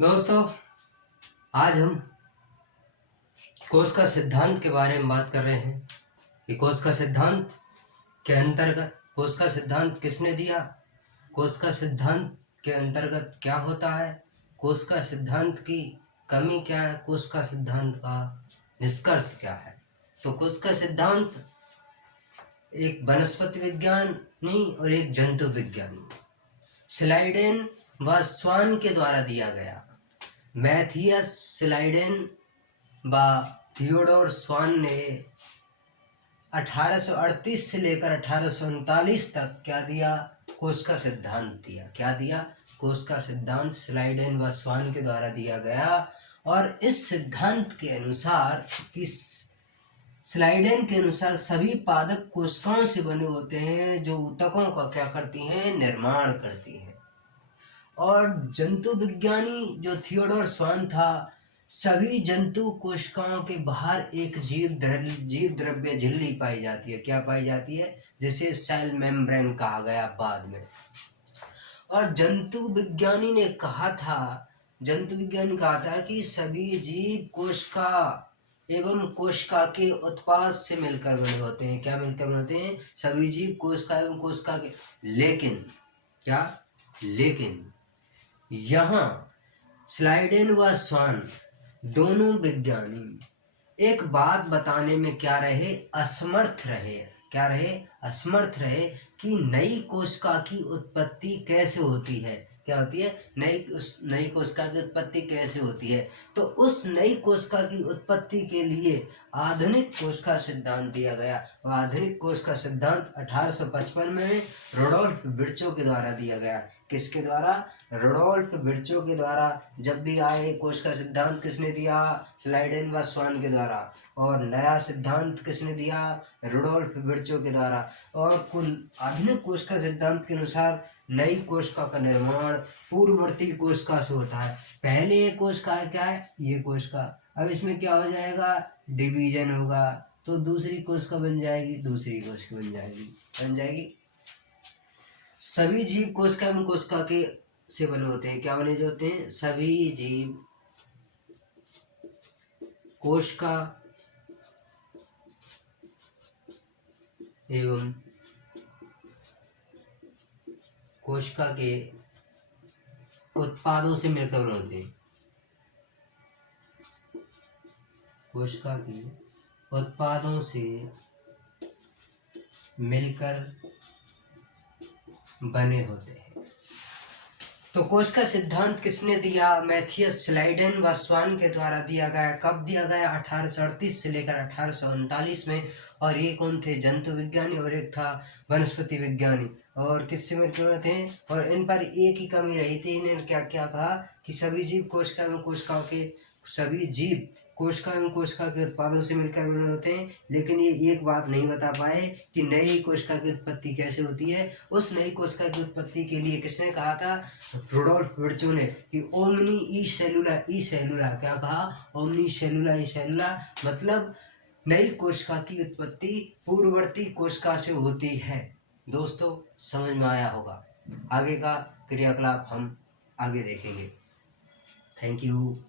दोस्तों, आज हम कोश का सिद्धांत के बारे में बात कर रहे हैं कि कोश का सिद्धांत के अंतर्गत कोश का सिद्धांत किसने दिया, कोश का सिद्धांत के अंतर्गत क्या होता है, कोश का सिद्धांत की कमी क्या है, कोश का सिद्धांत का निष्कर्ष क्या है। तो कोश का सिद्धांत एक वनस्पति विज्ञानी और एक जंतु विज्ञानी स्लाइडेन व स्वान के द्वारा दिया गया। मैथियस स्लाइडेन व थियोडोर स्वान ने 1838 से लेकर 1839 तक क्या दिया, कोश का सिद्धांत दिया। क्या दिया? कोश का सिद्धांत स्लाइडेन व स्वान के द्वारा दिया गया। और इस सिद्धांत के अनुसार स्लाइडेन के अनुसार सभी पादप कोशिकाओं से बने होते हैं जो ऊतकों का क्या करती हैं, निर्माण करती हैं। और जंतु विज्ञानी जो थियोडोर स्वान था, सभी जंतु कोशिकाओं के बाहर एक जीव द्रव्य झिल्ली पाई जाती है। क्या पाई जाती है? जिसे सेल मेम्ब्रेन कहा गया बाद में। और जंतु विज्ञानी ने कहा था कि सभी जीव कोशिका एवं कोशिका के उत्पाद से मिलकर बने होते हैं। क्या मिलकर बने होते हैं? सभी जीव कोशिका एवं कोशिका के। लेकिन यहाँ स्लाइडेन व स्वान दोनों विज्ञानी एक बात बताने में असमर्थ रहे कि नई कोशिका की उत्पत्ति कैसे होती है। क्या होती है? नई कोशिका की उत्पत्ति कैसे होती है। तो उस नई कोशिका की उत्पत्ति के लिए आधुनिक कोशिका सिद्धांत दिया गया। और आधुनिक कोशिका सिद्धांत 1855 में रुडोल्फ विर्चो के द्वारा दिया गया। किसके द्वारा? रुडोल्फ विर्चो के द्वारा। जब भी आए कोशिका सिद्धांत किसने दिया? स्लाइडेन व स्वान के द्वारा। और नया सिद्धांत किसने दिया? रुडोल्फ विर्चो के द्वारा। और कुल आधुनिक कोशिका सिद्धांत के अनुसार नई कोशिका का निर्माण पूर्ववर्ती कोशिका से होता है। पहले ये कोशिका क्या है? ये कोशिका। अब इसमें क्या हो जाएगा? डिवीजन होगा, तो दूसरी कोशिका बन जाएगी। सभी जीव कोशिका एवं कोशिका के से बने होते हैं। क्या बने जो होते हैं? सभी जीव कोशिका एवं कोशिका के उत्पादों से मिलकर बने होते हैं। कोशिका के उत्पादों से मिलकर बने होते हैं। तो कोशिका सिद्धांत किसने दिया? मैथियस स्लाइडेन व स्वान के द्वारा दिया गया। कब दिया गया? 1838 से लेकर 1839 में। और ये कौन थे? जंतु विज्ञानी और एक था वनस्पति विज्ञानी। और किससे मिलकर थे? और इन पर एक ही कमी रही थी। इन्होंने क्या कहा कि सभी जीव कोशिका एवं कोशिका के उत्पादों से मिलकर बने होते हैं। लेकिन ये एक बात नहीं बता पाए कि नई कोशिका की उत्पत्ति कैसे होती है। उस नई कोशिका की उत्पत्ति के लिए किसने कहा था? रुडोल्फ विर्चो ने कि ओमनी ई सेलुला। क्या कहा? ओमनी सेलुला ई सेलुला, मतलब नई कोशिका की उत्पत्ति पूर्ववर्ती कोशिका से होती है। दोस्तों, समझ में आया होगा। आगे का क्रियाकलाप हम आगे देखेंगे। Thank you.